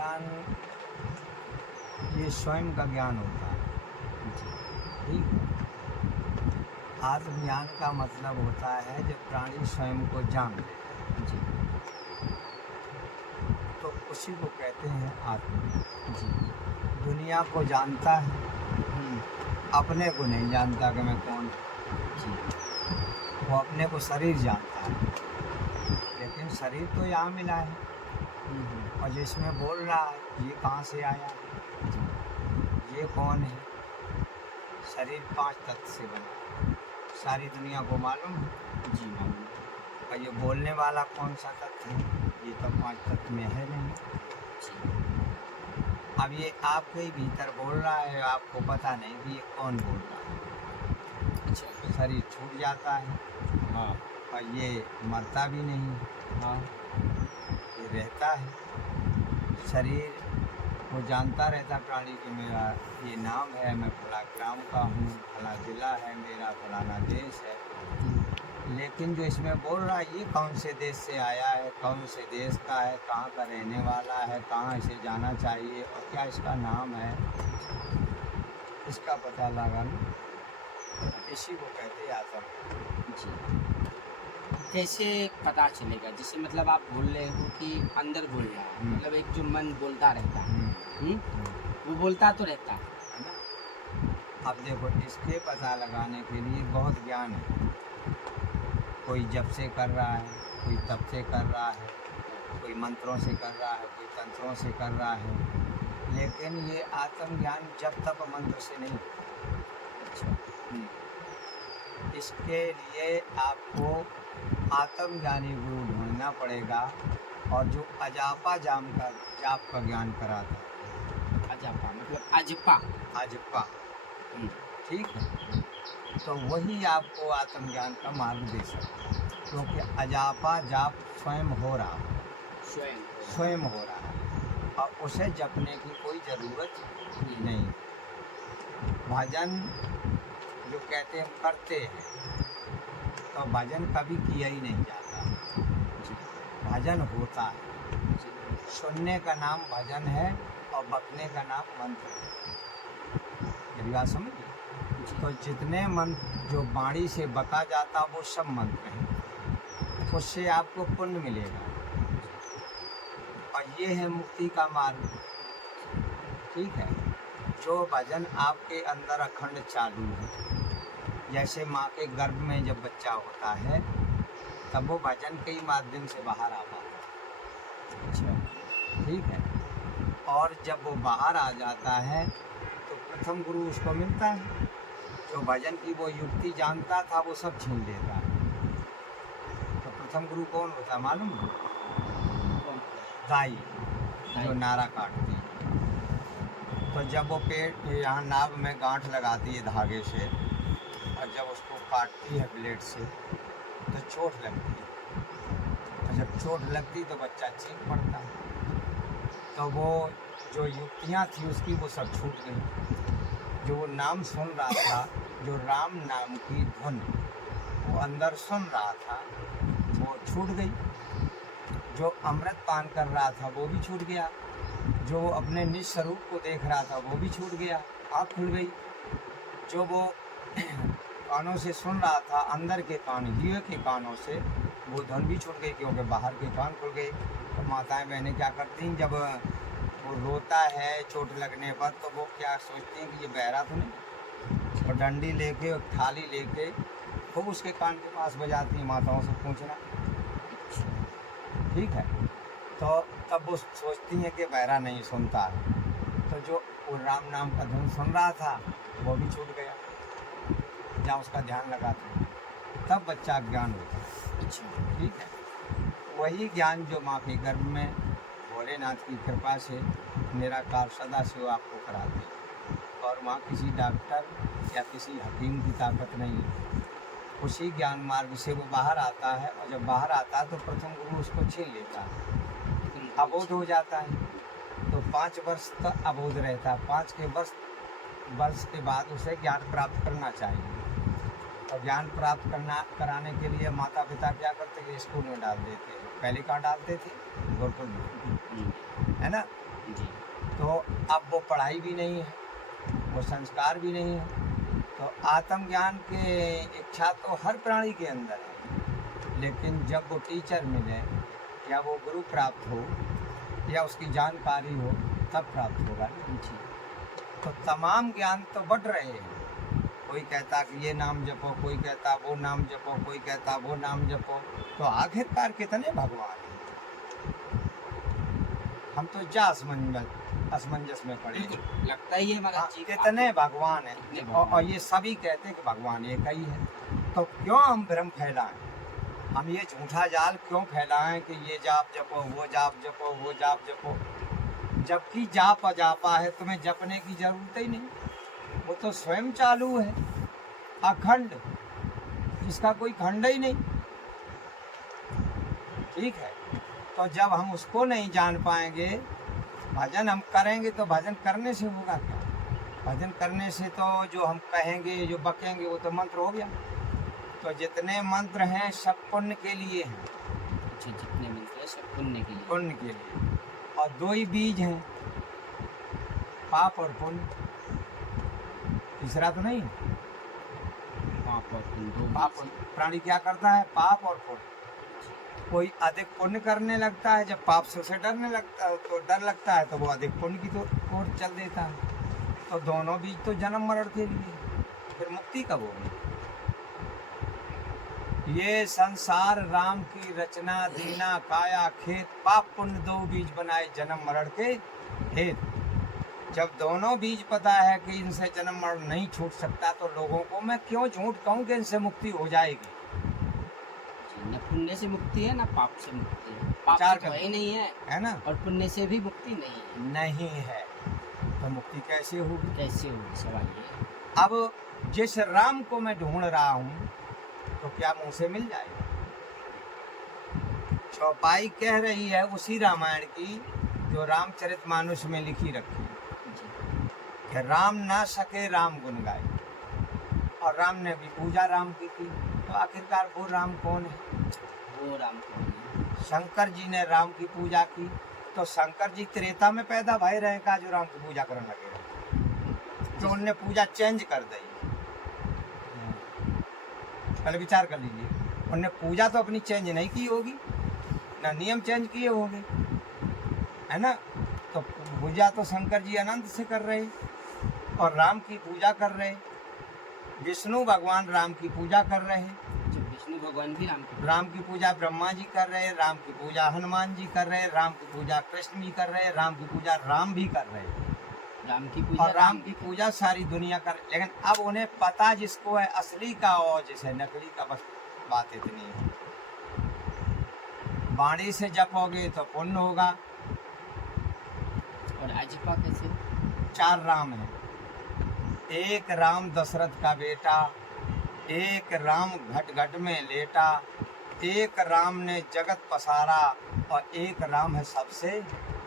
आत्मज्ञान ये स्वयं का ज्ञान होता है। ठीक है। आत्मज्ञान का मतलब होता है जब प्राणी स्वयं को जान ले, जी तो उसी को कहते हैं आत्मज्ञान। जी दुनिया को जानता है, अपने को नहीं जानता कि मैं कौन हूँ। जी वो अपने को शरीर जानता है, लेकिन शरीर तो यहाँ मिला है और जिसमें बोल रहा है ये कहाँ से आया, ये कौन है। शरीर 5 तत्व से बना, सारी दुनिया को मालूम है। जी मालूम और ये बोलने वाला कौन सा तत्व है, ये तो 5 तत्व में है नहीं। जी अब ये आपके ही भीतर बोल रहा है, आपको पता नहीं कि ये कौन बोल रहा है। अच्छा शरीर छूट जाता है हाँ और ये मरता भी नहीं, हाँ ये रहता है। शरीर वो जानता रहता प्राणी कि मेरा ये नाम है, मैं फला ग्राम का हूँ, फला जिला है मेरा, फलाना देश है। लेकिन जो इसमें बोल रहा है ये कौन से देश से आया है, कौन से देश का है, कहाँ का रहने वाला है, कहाँ इसे जाना चाहिए और क्या इसका नाम है, इसका पता लगाना, इसी को कहते हैं आत्म। जी कैसे पता चलेगा? जैसे मतलब आप बोल रहे हो कि अंदर बोल रहा है, मतलब एक जो मन बोलता रहता है, वो बोलता तो रहता है ना। अब देखो इसके पता लगाने के लिए बहुत ज्ञान है। कोई जप से कर रहा है, कोई तप से कर रहा है, कोई मंत्रों से कर रहा है, कोई तंत्रों से कर रहा है, लेकिन ये आत्मज्ञान जप तप मंत्र से नहीं। इसके लिए आपको आत्मज्ञानी गुरु ढूंढना पड़ेगा और जो अजापा जाप का ज्ञान कराता है। अजपा मतलब अजपा अजपा, ठीक है। तो वही आपको आत्मज्ञान का मार्ग दे सकता है, क्योंकि अजापा जाप स्वयं हो रहा है, स्वयं हो रहा है और उसे जपने की कोई ज़रूरत नहीं। भजन जो कहते हैं करते हैं, तो भजन कभी किया ही नहीं जाता, भजन होता है। सुनने का नाम भजन है और बकने का नाम मंत्र है। मेरी बात समझिए। तो जितने मंत्र जो वाणी से बका जाता वो सब मंत्र हैं, उससे आपको पुण्य मिलेगा और ये है मुक्ति का मार्ग। ठीक है। जो भजन आपके अंदर अखंड चालू है, जैसे माँ के गर्भ में जब बच्चा होता है तब वो भजन के ही माध्यम से बाहर आ पाता है। अच्छा, ठीक है। और जब वो बाहर आ जाता है तो प्रथम गुरु उसको मिलता है, जो भजन की वो युक्ति जानता था वो सब छीन लेता है। तो प्रथम गुरु कौन होता है मालूम है? दाई, जो नारा काटती है। तो जब वो पेट यहाँ नाभ में गांठ लगाती है धागे से और जब उसको काटती है ब्लेड से तो चोट लगती है, और जब चोट लगती तो बच्चा चीख पड़ता है। तो वो जो युक्तियाँ थी उसकी वो सब छूट गई। जो वो नाम सुन रहा था, जो राम नाम की धुन वो अंदर सुन रहा था वो छूट गई। जो अमृत पान कर रहा था वो भी छूट गया। जो अपने निज स्वरूप को देख रहा था वो भी छूट गया, आँख खुल गई। जो वो कानों से सुन रहा था, अंदर के कान, हृदय के कानों से, वो धुन भी छूट गई, क्योंकि बाहर के कान खुल गए। तो माताएं बहनें क्या करती हैं, जब वो रोता है चोट लगने पर तो वो क्या सोचती हैं कि ये बहरा तो नहीं, और डंडी लेके और थाली लेके खूब उसके कान के पास बजाती हैं, माताओं से पूछना। ठीक है। तो तब वो सोचती हैं कि बहरा नहीं सुनता है। तो जो वो राम नाम का धुन सुन रहा था वो भी छूट गया, जहाँ उसका ध्यान लगा था, तब बच्चा ज्ञान होता है। अच्छा, ठीक है। वही ज्ञान जो माँ के गर्भ में भोलेनाथ की कृपा से निराकार सदा शिव आपको कराते हैं, और वहाँ किसी डॉक्टर या किसी हकीम की ताकत नहीं है। उसी ज्ञान मार्ग से वो बाहर आता है, और जब बाहर आता है तो प्रथम गुरु उसको छीन लेता है, अबोध हो जाता है। तो 5 वर्ष तक अबोध रहता है। 5 के वर्ष के बाद उसे ज्ञान प्राप्त करना चाहिए। और ज्ञान प्राप्त कराने के लिए माता पिता क्या करते थे, स्कूल में डाल देते हैं। पहले कहाँ डालते थे, गुरुकुल में, है ना। तो अब वो पढ़ाई भी नहीं है, वो संस्कार भी नहीं है। तो आत्मज्ञान के इच्छा तो हर प्राणी के अंदर है, लेकिन जब वो टीचर मिले या वो गुरु प्राप्त हो या उसकी जानकारी हो तब प्राप्त होगा। जी। तो तमाम ज्ञान तो बढ़ रहे हैं। कोई कहता कि ये नाम जपो, कोई कहता वो नाम जपो, कोई कहता वो नाम जपो। तो आखिरकार कितने भगवान हैं? हम तो जा असमंजस में पड़े हैं। लगता ही है महाराज जी। कितने भगवान हैं, कितने और भगवान ये सभी कहते हैं कि भगवान एक ही है। तो क्यों हम भ्रम फैलाएं? हम ये झूठा जाल क्यों फैलाएं कि ये जाप जपो, वो जाप जपो, वो जाप जपो, जबकि जाप अजापा है, तुम्हें जपने की जरूरत ही नहीं। वो तो स्वयं चालू है, अखंड, जिसका कोई खंड ही नहीं। ठीक है, तो जब हम उसको नहीं जान पाएंगे, भजन हम करेंगे तो भजन करने से होगा क्या? भजन करने से तो जो हम कहेंगे, जो बकेंगे, वो तो मंत्र हो गया। तो जितने मंत्र हैं सब पुण्य के लिए हैं। अच्छा, जितने मंत्र हैं सब पुण्य के लिए। पुण्य के लिए। और दो ही बीज हैं, पाप और पुण्य, तीसरा तो नहीं। पाप और पुण्य, दो पाप और प्राणी क्या करता है? पाप और पुण्य। कोई अधिक पुण्य करने लगता है, जब पाप से उसे डरने लगता है, तो डर लगता है, तो वो अधिक पुण्य की तो ओर चल देता है। तो दोनों बीज तो जन्म मरण के लिए, फिर मुक्ति कब होगी? ये संसार राम की रचना, दीना काया खेत, पाप पुण्य दो बीज बनाए जन्म मरण के हेत। जब दोनों बीज पता है कि इनसे जन्म मरण नहीं छूट सकता, तो लोगों को मैं क्यों झूठ कहूँ कि इनसे मुक्ति हो जाएगी? न पुण्य से मुक्ति है, न पाप से मुक्ति है। पाप चार से तो है नहीं है ना, और पुण्य से भी मुक्ति नहीं है। नहीं है, तो मुक्ति कैसे होगी? कैसे होगी, सवाल ये है। अब जिस राम को मैं ढूंढ रहा हूँ, तो क्या मुंह से मिल जाएगा? चौपाई कह रही है उसी रामायण की जो रामचरितमानस में लिखी रखी कि राम ना सके राम गुण गाए, और राम ने भी पूजा राम की थी। तो आखिरकार वो राम कौन है? वो राम कौन है? शंकर जी ने राम की पूजा की, तो शंकर जी त्रेता में पैदा भय रहे का जो राम की पूजा करने लगे, तो उनने पूजा चेंज कर दी। पहले विचार कर लीजिए, उनने पूजा तो अपनी चेंज नहीं की होगी, ना नियम चेंज किए होंगे, है ना। तो पूजा तो शंकर जी अनंत से कर रहे और राम की पूजा कर रहे। विष्णु भगवान राम की पूजा कर रहे हैं, विष्णु भगवान भी राम की पूजा ब्रह्मा जी कर रहे, राम की पूजा हनुमान जी कर रहे, राम की पूजा कृष्ण जी कर रहे, राम की पूजा राम भी कर रहे, राम की पूजा, और राम की पूजा सारी दुनिया कर। लेकिन अब उन्हें पता जिसको है असली का और जिसे नकली का, बस बात इतनी है। वाणी से जपोगे तो पुण्य होगा। और अजपा कैसे? 4 राम हैं, एक राम दशरथ का बेटा, एक राम घट घट में लेटा, एक राम ने जगत पसारा, और एक राम है सबसे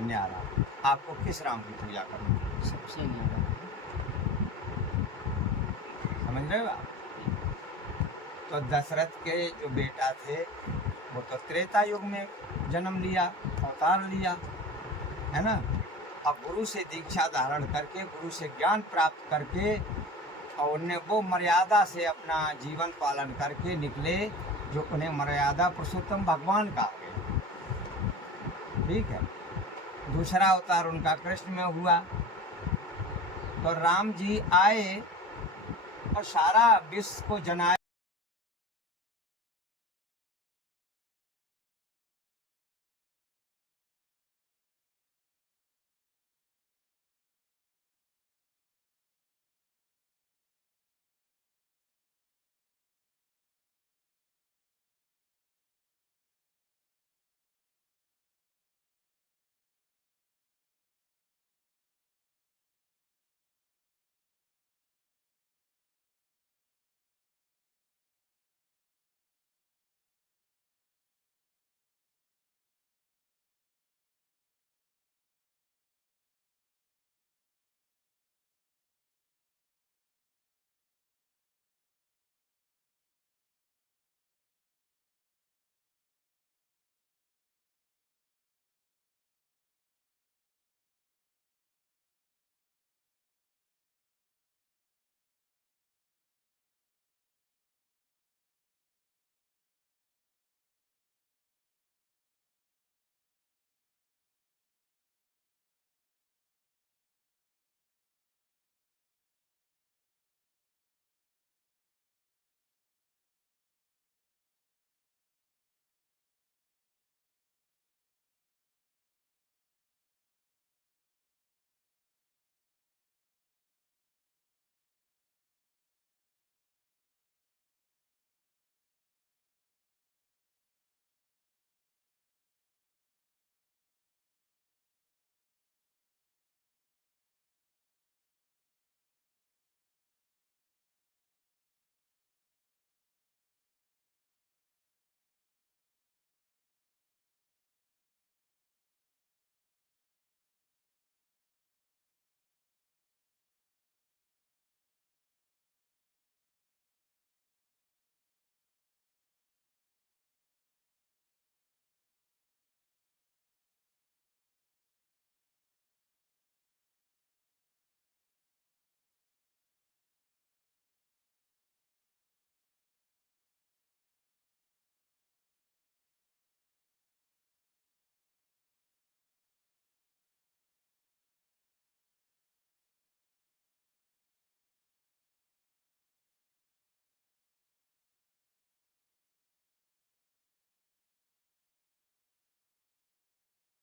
न्यारा। आपको किस राम की पूजा करनी है? सबसे न्यारा। समझ रहे हो आप? तो दशरथ के जो बेटा थे वो तो त्रेता युग में जन्म लिया, अवतार लिया, है ना। अब गुरु से दीक्षा धारण करके, गुरु से ज्ञान प्राप्त करके, और उन्हें वो मर्यादा से अपना जीवन पालन करके निकले जो उन्हें मर्यादा पुरुषोत्तम भगवान कहा गया। ठीक है। दूसरा अवतार उनका कृष्ण में हुआ। तो राम जी आए और सारा विश्व को जनाए।